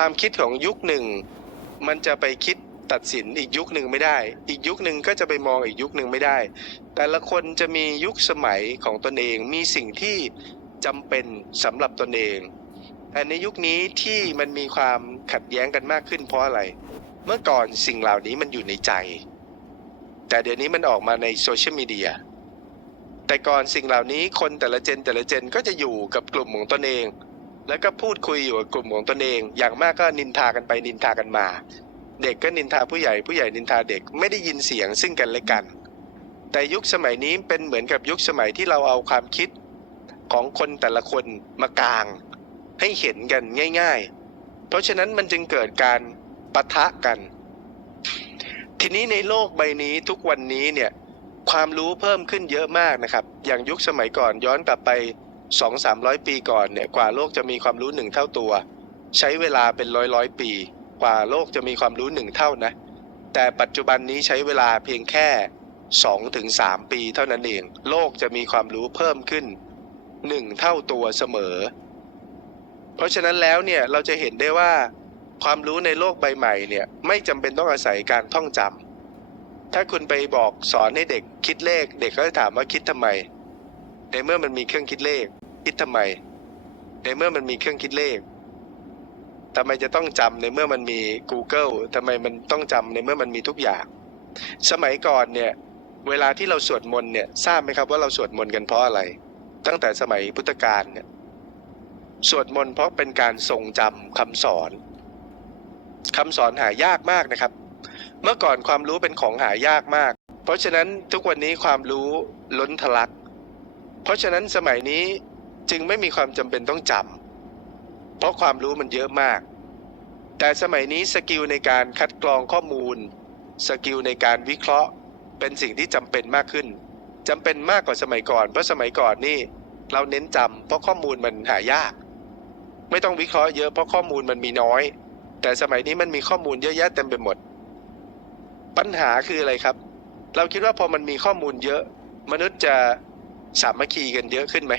ความคิดของยุคหนึ่ง มันจะไปคิดตัดสินอีกยุคหนึ่งไม่ได้ อีกยุคหนึ่งก็จะไปมองอีกยุคหนึ่งไม่ได้ แต่ละคนจะมียุคสมัยของตนเองมีสิ่งที่จำเป็นสำหรับตนเอง แต่ในยุคนี้ที่มันมีความขัดแย้งกันมากขึ้นเพราะอะไร เมื่อก่อนสิ่งเหล่านี้มันอยู่ในใจ แต่เดี๋ยวนี้มันออกมาในโซเชียลมีเดีย แต่ก่อนสิ่งเหล่านี้คนแต่ละเจนแต่ละเจนก็จะอยู่กับกลุ่มของตนเอง แล้วก็พูดคุยอยู่กับกลุ่มของตนเอง อย่างมากก็นินทากันไปนินทากันมา เด็กก็นินทาผู้ใหญ่ผู้ใหญ่นินทาเด็กไม่ได้ยินเสียงซึ่งกันและกัน แต่ยุคสมัยนี้เป็นเหมือนกับยุคสมัยที่เราเอาความคิดของคนแต่ละคนมากาง ให้เห็นกันง่าย ๆ เพราะฉะนั้นมันจึงเกิดการปะทะกัน ทีนี้ในโลกใบนี้ทุกวันนี้เนี่ยความรู้เพิ่มขึ้นเยอะมากนะครับ อย่างยุคสมัยก่อนย้อนกลับไป 2 3 0 0 ปีก่อนเนี่ยกว่าโลกจะมีความรู้หนึ่งเท่าตัว ใช้เวลาเป็นร้อยร้อยปี กว่าโลกจะมีความรู้หนึ่งเท่านะ แต่ปัจจุบันนี้ใช้เวลาเพียงแค่2ถึง3ปีเท่านั้นเอง โลกจะมีความรู้เพิ่มขึ้นหนึ่งเท่าตัวเสมอ เพราะฉะนั้นแล้วเนี่ยเราจะเห็นได้ว่า ความรู้ในโลกใบใหม่เนี่ยไม่จำเป็นต้องอาศัยการท่องจำถ้าคุณไปบอกสอนให้เด็กคิดเลข เด็กก็จะถามว่าคิดทำไม ในเมื่อมันมีเครื่องคิดเลข คิดทำไม ในเมื่อมันมีเครื่องคิดเลขทำไมจะต้องจำในเมื่อมันมี Google ทำไมมันต้องจำในเมื่อมันมีทุกอย่าง สมัยก่อนเนี่ย เวลาที่เราสวดมนต์เนี่ยทราบไหมครับว่าเราสวดมนต์กันเพราะอะไร ตั้งแต่สมัยพุทธกาลเนี่ยสวดมนต์เพราะเป็นการทรงจำคำสอนคำสอนหายากมากนะครับ เมื่อก่อนความรู้เป็นของหายากมาก เพราะฉะนั้นทุกวันนี้ความรู้ล้นทะลัก เพราะฉะนั้นสมัยนี้ จึงไม่มีความจำเป็นต้องจำเพราะความรู้มันเยอะมาก แต่สมัยนี้สกิลในการคัดกรองข้อมูล สกิลในการวิเคราะห์ เป็นสิ่งที่จำเป็นมากขึ้นจำเป็นมากกว่าสมัยก่อน เพราะสมัยก่อนนี่เราเน้นจำเพราะข้อมูลมันหายาก ไม่ต้องวิเคราะห์เยอะเพราะข้อมูลมันมีน้อย แต่สมัยนี้มันมีข้อมูลเยอะแยะเต็มไปหมด ปัญหาคืออะไรครับ เราคิดว่าพอมันมีข้อมูลเยอะ มนุษย์จะสามัคคีกันเยอะขึ้นไหม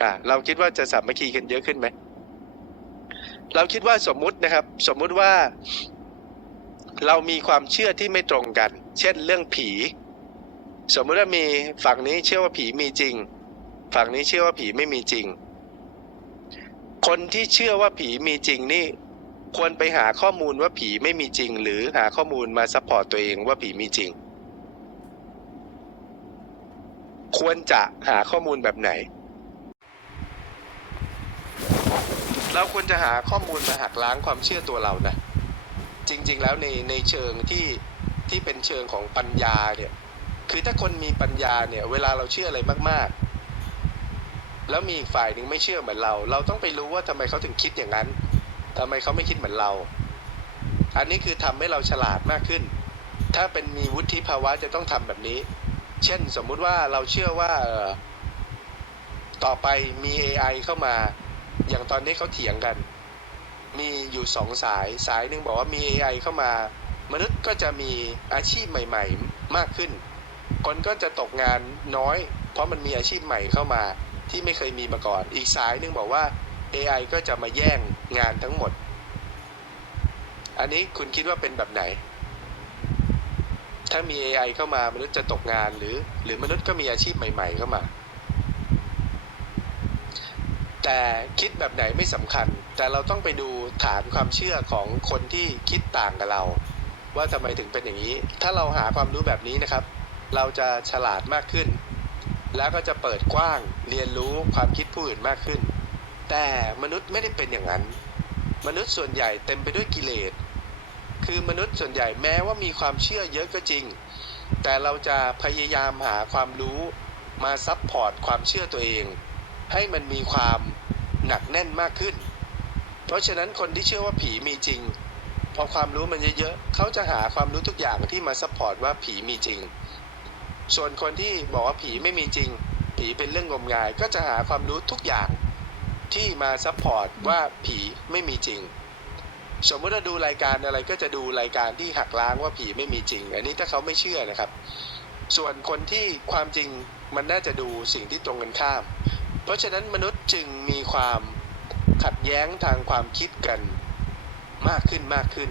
อ่าเราคิดว่าจะสามัคคีกันเยอะขึ้นไหมเราคิดว่าสมมุตินะครับ สมมุติว่า เรามีความเชื่อที่ไม่ตรงกัน เช่นเรื่องผี สมมุติว่ามีฝั่งนี้เชื่อว่าผีมีจริง ฝั่งนี้เชื่อว่าผีไม่มีจริง คนที่เชื่อว่าผีมีจริงนี่ควรไปหาข้อมูลว่าผีไม่มีจริง หรือหาข้อมูลมาซัพพอร์ตตัวเองว่าผีมีจริง ควรจะหาข้อมูลแบบไหน เราควรจะหาข้อมูลมาหักล้างความเชื่อตัวเรานะจริงๆแล้วในในเชิงที่ที่เป็นเชิงของปัญญาเนี่ยคือถ้าคนมีปัญญาเนี่ยเวลาเราเชื่ออะไรมากๆ แล้วมีอีกฝ่ายหนึ่งไม่เชื่อเหมือนเรา เราต้องไปรู้ว่าทำไมเขาถึงคิดอย่างนั้นทำไมเขาไม่คิดเหมือนเรา อันนี้คือทำให้เราฉลาดมากขึ้น ถ้าเป็นมีวุฒิภาวะจะต้องทำแบบนี้ เช่นสมมุติว่าเราเชื่อว่าต่อไปมี AI เข้ามา อย่างตอนนี้เขาเถียงกัน มีอยู่สองสายสายหนึ่งบอกว่ามี AI เข้ามา มนุษย์ก็จะมีอาชีพใหม่ ๆ มากขึ้น คนก็จะตกงานน้อย เพราะมันมีอาชีพใหม่เข้ามาที่ไม่เคยมีมาก่อน อีกสายหนึ่งบอกว่า AI ก็จะมาแย่งงานทั้งหมด อันนี้คุณคิดว่าเป็นแบบไหน ถ้ามี AI เข้ามา มนุษย์จะตกงานหรือ หรือมนุษย์ก็มีอาชีพใหม่ ๆ เข้ามา แต่คิดแบบไหนไม่สำคัญ แต่เราต้องไปดูฐานความเชื่อของคนที่คิดต่างกับเรา ว่าทำไมถึงเป็นอย่างนี้ ถ้าเราหาความรู้แบบนี้นะครับ เราจะฉลาดมากขึ้น แล้วก็จะเปิดกว้างเรียนรู้ความคิดผู้อื่นมากขึ้น แต่มนุษย์ไม่ได้เป็นอย่างนั้น มนุษย์ส่วนใหญ่เต็มไปด้วยกิเลสคือมนุษย์ส่วนใหญ่แม้ว่ามีความเชื่อเยอะก็จริง แต่เราจะพยายามหาความรู้มาซับพอร์ตความเชื่อตัวเอง ให้มันมีความหนักแน่นมากขึ้น เพราะฉะนั้นคนที่เชื่อว่าผีมีจริง พอความรู้มันเยอะๆเขาจะหาความรู้ทุกอย่างที่มาซัพพอร์ตว่าผีมีจริง ส่วนคนที่บอกว่าผีไม่มีจริง ผีเป็นเรื่องงมงายก็จะหาความรู้ทุกอย่างที่มาซัพพอร์ตว่าผีไม่มีจริง สมมติเราดูรายการอะไรก็จะดูรายการที่หักล้างว่าผีไม่มีจริง อันนี้ถ้าเขาไม่เชื่อนะครับ ส่วนคนที่ความจริงมันน่าจะดูสิ่งที่ตรงกันข้าม เพราะฉะนั้นมนุษย์จึงมีความขัดแย้งทางความคิดกันมากขึ้นมากขึ้น